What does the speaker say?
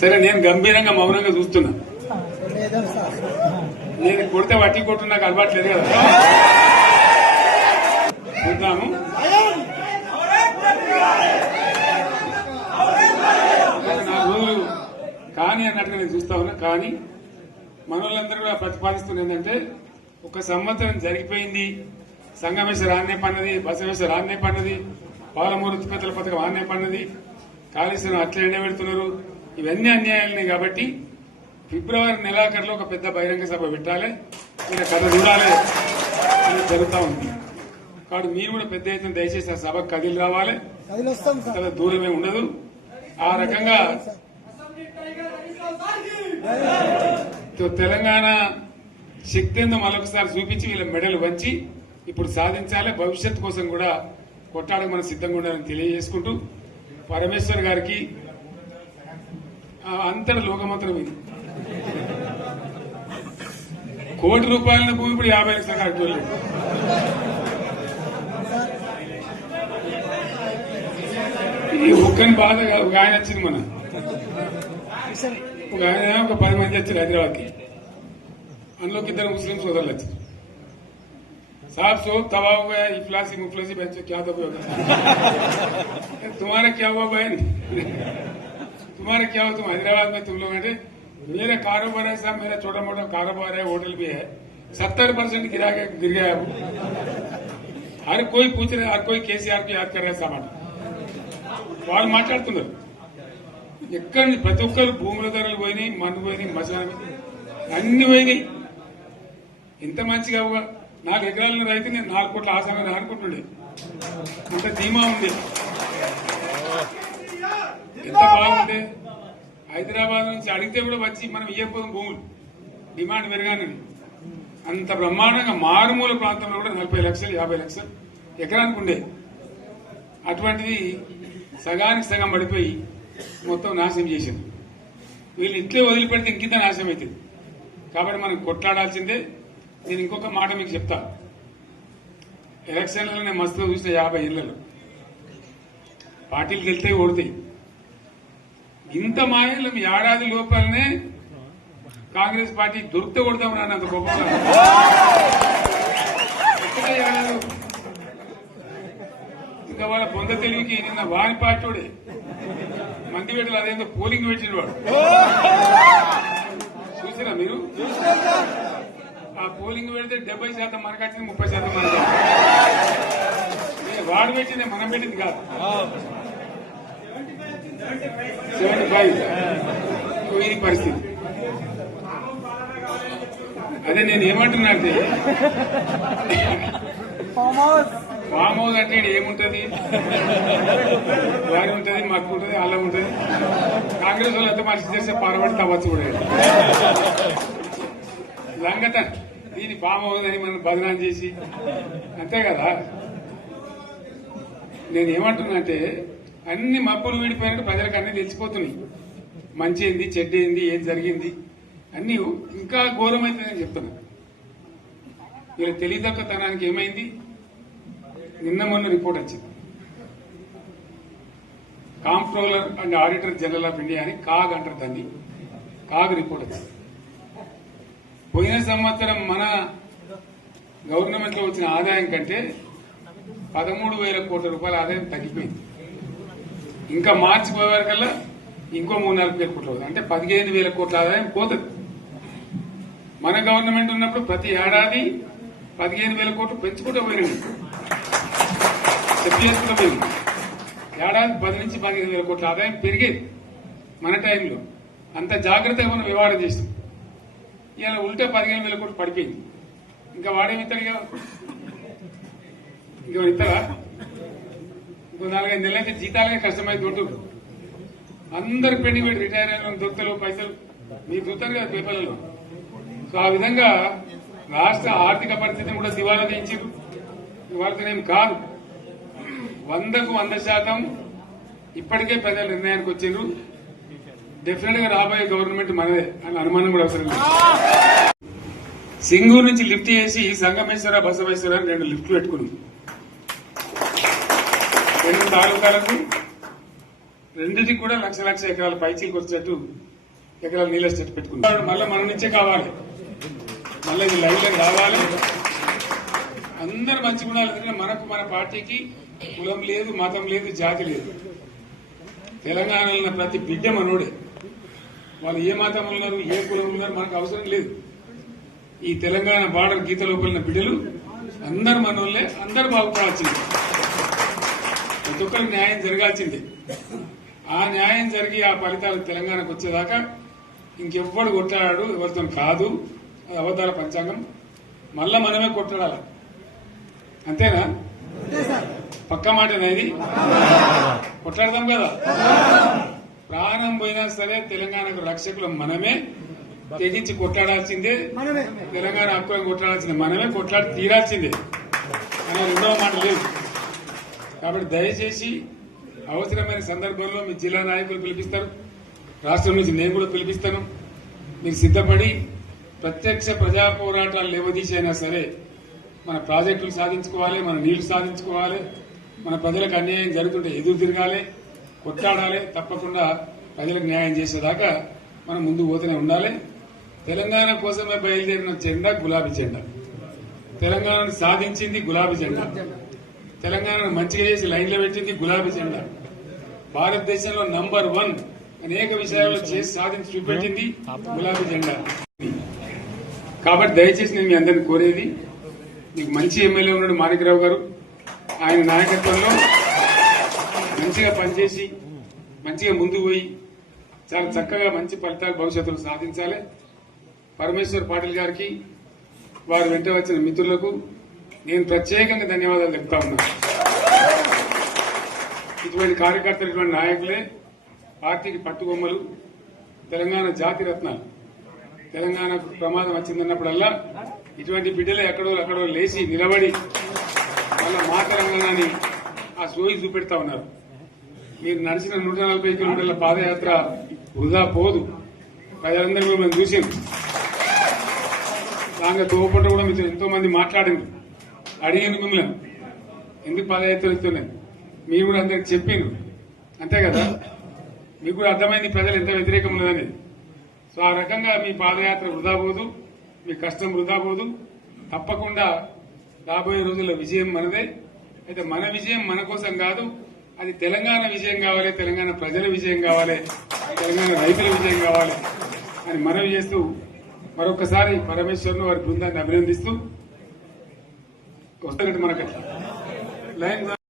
సరే నేను గంభీరంగా మౌనంగా చూస్తున్నా. నేను కొడితే వట్టి కొట్టు నాకు అలవాట్లేదు కదా. చూద్దాము. నాలుగు రోజులు కానీ అన్నట్టుగా నేను చూస్తా ఉన్నా. కానీ మనోళ్ళందరూ కూడా ప్రతిపాదిస్తున్న ఏంటంటే, ఒక సంవత్సరం జరిగిపోయింది, సంగమేశ్వర ఆన్నే పన్నది, బసవేశ్వర ఆన్నే పన్నది, పాలమూరు ఉత్పత్తుల పథకం ఆన్నే పన్నది, కాళేశ్వరం అట్లా ఎండబెడుతున్నారు, ఇవన్నీ అన్యాయాలని. కాబట్టి ఫిబ్రవరి నెలాఖరులో ఒక పెద్ద బహిరంగ సభ పెట్టాలి, మీరు కథ చూడాలి అని జరుగుతూ ఉంది. కాబట్టి మీరు కూడా పెద్ద ఎత్తున దయచేసి ఆ సభకు కదిలి రావాలి, కదా దూరమే ఉండదు. ఆ రకంగా తెలంగాణ శక్తి ఏందో మరొకసారి చూపించి వీళ్ళ మెడలు వంచి ఇప్పుడు సాధించాలి. భవిష్యత్తు కోసం కూడా కొట్టాడకు మనం సిద్ధంగా ఉండాలని తెలియజేసుకుంటూ, పరమేశ్వర్ గారికి అంతటి లోకమంత్రం ఇది. కోటి రూపాయల భూమి ఇప్పుడు 50 లక్షల కట్టుకోలేదు. ఈ ఒక్కని బాధ ఒక ఆయన వచ్చింది, మన ఒక ఆయన ఒక 10 మంది వచ్చారు హైదరాబాద్కి. అందులోకి 2 ముస్లిం సోదరులు వచ్చారు. साहब सो तबाह हो गया, इफलासी मुफलासी बच्चे क्या दबे होगा. तुम्हारा क्या हुआ बहन, तुम्हारा क्या हुआ, तुम हैदराबाद में तुम लोग हैं. मेरा कारोबार है साहब, मेरा छोटा मोटा कारोबार है, होटल भी है, 70% गिर गया. हर कोई पूछ रहे, हर कोई केसीआर को याद कर रहा है सामान. వాళ్ళు మాట్లాడుతున్నారు. ఎక్కడ ప్రతి ఒక్కరు భూముల ధరలు పోయినాయి, మన్ను పోయినాయి, మసాలా అన్ని పోయినాయి. ఎంత మంచిగా 4 ఎకరాల రైతు నేను 4 కోట్ల ఆసాగా అనుకుంటుండే, అంత ధీమా ఉంది, ఎంత బాగుండే. హైదరాబాద్ నుంచి అడిగితే కూడా వచ్చి మనం ఇవ్వకపోదాం భూములు, డిమాండ్ పెరగానని. అంత బ్రహ్మాండంగా మారుమూల ప్రాంతంలో కూడా 40 లక్షలు 50 లక్షలు ఎకరానికి ఉండే. అటువంటిది సగానికి సగం పడిపోయి మొత్తం నాశనం చేశారు. వీళ్ళు ఇంట్లో వదిలిపెడితే ఇంకింత నాశనం అవుతుంది. కాబట్టి మనం కొట్లాడాల్సిందే. నేను ఇంకొక మాట మీకు చెప్తా. ఎలక్షన్లలో నేను మస్తుగా చూసిన 50 ఏళ్లలో పార్టీలు గెలితే ఓడతాయి. ఇంత మాయలు ఏడాది లోపలనే కాంగ్రెస్ పార్టీ దొరికితే కొడతాం రానంత గొప్పగా. ఇంకా వాళ్ళ పొంద తెలివికి నిన్న వారి పార్టీడే మందిపేటలో అదేందో పోలింగ్ పెట్టిన వాడు చూసారా మీరు? ఆ పోలింగ్ పెడితే 70% మనకు వచ్చింది, 30% మనకి. వాడు పెట్టింది, మనం పెట్టింది కాదు. 75 ఇది పరిస్థితి. అదే నేను ఏమంటున్నా అంటే, ఫామ్ హౌస్ అంటే ఏముంటది, వారి ఉంటది, మాకు ఉంటది, అల్లం ఉంటది. కాంగ్రెస్ వాళ్ళు ఎంత మనిషి చేస్తే పారబడి తవ్వచ్చు కూడా లంగత. దీన్ని ఫామ్ హౌస్ అని మనం బదనాం చేసి అంతే కదా. నేను ఏమంటున్నా అంటే, అన్ని మబ్బులు వీడిపోయినట్టు ప్రజలకు అన్ని తెలిసిపోతున్నాయి. మంచి ఏంది, చెడ్డ ఏంది, ఏం జరిగింది అన్ని ఇంకా ఘోరమైందని చెప్తున్నా. వీళ్ళ తెలియదక్కతనానికి ఏమైంది? నిన్న మొన్న రిపోర్ట్ వచ్చింది. Comptroller and auditor general of India అని కాగ్ అంటారు దాన్ని. కాగ్ రిపోర్ట్ వచ్చింది. పోయిన సంవత్సరం మన గవర్నమెంట్ లో వచ్చిన ఆదాయం కంటే 13,000 కోట్ల రూపాయల ఆదాయం తగ్గిపోయింది. ఇంకా మార్చి పోయే వరకల్లా ఇంకో 3-4 కోట్ల అవుతుంది. అంటే 15,000 కోట్ల ఆదాయం పోతుంది. మన గవర్నమెంట్ ఉన్నప్పుడు ప్రతి ఏడాది 15,000 కోట్లు పెంచుకుంటూ పోయినాయి, చెప్పేసుకుంటూ పోయింది. ఏడాది 10 నుంచి 15,000 కోట్ల ఆదాయం పెరిగేది మన టైంలో. అంత జాగ్రత్తగా మనం వ్యవహారం చేస్తాం. ఇలా ఉల్టా 15,000 కోట్లు పడిపోయింది. ఇంకా వాడేమిస్తాడుగా, ఇంకో ఇస్తారా? ఇంకో 4-5 నెలలైతే జీతాలకే కష్టమైంది ఉంటుంది. అందరు పెండింగ్ పెట్టి రిటైర్ అయిన దొత్తలు పైసలు మీరు చూస్తారు కదా పేపర్లలో. సో ఆ విధంగా రాష్ట్ర ఆర్థిక పరిస్థితిని కూడా దివాలా తీయించారు. వాళ్ళతోనేం కాదు, 100కు 100% ఇప్పటికే ప్రజల నిర్ణయానికి వచ్చిండ్రు. డెఫినెట్ గా రాబోయే గవర్నమెంట్ మనదే అని అనుమానం కూడా అవసరం లేదు. సింగూరు నుంచి లిఫ్ట్ చేసి సంగమేశ్వర, బసవేశ్వర 2 లిఫ్ట్లు పెట్టుకున్నాం. 2 తాలూకాలకు రెండింటికి కూడా లక్ష లక్ష ఎకరాల పైచీలకు వచ్చేట్టు ఎకరాల నీళ్ళ స్టేట్ పెట్టుకున్నాడు. మళ్ళీ మన నుంచే కావాలి, మళ్ళీ ఇది లైన్లోకి రావాలి. అందరు మంచిగా ఉండాలి. ఎందుకంటే మనకు మన పార్టీకి కులం లేదు, మతం లేదు, జాతి లేదు. తెలంగాణలో ఉన్న ప్రతి బిడ్డ మనోడే. వాళ్ళు ఏ మతం ఉన్నారు, ఏ కులం ఉన్నారు మనకు అవసరం లేదు. ఈ తెలంగాణ బార్డర్ గీత లోపలిన బిడ్డలు అందరు మనోళ్ళే, అందరు బాగుపడాల్సిందే. ప్రతి ఒక్కరికి న్యాయం జరగాల్సిందే. ఆ న్యాయం జరిగి ఆ ఫలితాలు తెలంగాణకు వచ్చేదాకా ఇంకెవ్వడు కొట్లాడాడు, ఎవరితో కాదు. అది అబద్ధాల పంచాంగం. మళ్ళా మనమే కొట్లాడాలి. అంతేనా? పక్క మాట అనేది కొట్లాడదాం కదా. ప్రాణం పోయినా సరే తెలంగాణకు రక్షకులు మనమే. తెగించి కొట్లాడాల్సిందే. తెలంగాణ హక్కులను కొట్లాడాల్సిందే. మనమే కొట్లాడి తీరాల్సిందే. అనే రెండవ మాట లేదు. కాబట్టి దయచేసి అవసరమైన సందర్భంలో మీ జిల్లా నాయకులు పిలిపిస్తారు, రాష్ట్రం నుంచి నేను కూడా పిలిపిస్తాను. మీరు సిద్ధపడి ప్రత్యక్ష ప్రజా పోరాటాలు లేవదీసైనా సరే మన ప్రాజెక్టులు సాధించుకోవాలి, మన నీళ్లు సాధించుకోవాలి, మన ప్రజలకు అన్యాయం జరుగుతుంటే ఎదురు తిరగాలి, కొట్లాడాలి. తప్పకుండా ప్రజలకు న్యాయం చేసేదాకా మనం ముందు పోతూనే ఉండాలి. తెలంగాణ కోసమే బయలుదేరిన జెండా గులాబీ జెండా. తెలంగాణను సాధించింది గులాబీ జెండా. తెలంగాణను మంచిగా చేసి లైన్లో పెట్టింది గులాబీ జెండా. భారతదేశంలో నంబర్ 1 అనేక విషయాల్లో చేసి సాధించి చూపెట్టింది గులాబీ జెండా. కాబట్టి దయచేసి నేను మీ అందరిని కోరేది, మీకు మంచి ఎమ్మెల్యే ఉన్నాడు మాణిక్రావు గారు. ఆయన నాయకత్వంలో మంచిగా పనిచేసి మంచిగా ముందుకు పోయి చాలా చక్కగా మంచి ఫలితాలు భవిష్యత్తులో సాధించాలి. పరమేశ్వర్ పాటిల్ గారికి, వారు వెంట వచ్చిన మిత్రులకు నేను ప్రత్యేకంగా ధన్యవాదాలు చెప్తా ఉన్నాను. ఇటువంటి కార్యకర్తలు, ఇటువంటి నాయకులే పార్టీకి పట్టుబొమ్మలు, తెలంగాణ జాతి రత్నాలు. తెలంగాణకు ప్రమాదం వచ్చిందన్నప్పుడల్లా ఇటువంటి బిడ్డలే ఎక్కడో లేచి నిలబడి వాళ్ళ మా తెలంగాణని ఆ సోయి చూపెడతా ఉన్నారు. మీరు నడిచిన 140 కిలోమీటర్ల పాదయాత్ర వృధా పోదు. ప్రజలందరూ కూడా మేము చూసాం. దాంట్లో తోపంట కూడా మీతో ఎంతో మంది మాట్లాడింది, అడిగాను మిమ్మల్ని ఎందుకు పాదయాత్ర ఇస్తున్నాను. మీరు కూడా అందరికి చెప్పాను, అంతే కదా. మీకు కూడా అర్థమైంది ప్రజలు ఎంత వ్యతిరేకం ఉన్నదనేది. సో ఆ రకంగా మీ పాదయాత్ర వృధా పోదు, మీ కష్టం వృధా పోదు. తప్పకుండా రాబోయే రోజుల్లో విజయం మనదే. అయితే మన విజయం మన కోసం కాదు, అది తెలంగాణ విజయం కావాలి, తెలంగాణ ప్రజల విజయం కావాలి, తెలంగాణ రైతుల విజయం కావాలి అని మనవి చేస్తూ మరొకసారి పరమేశ్వరుని వారి బృందాన్ని అభినందిస్తూ వస్తున్నట్టు మనకు లైన్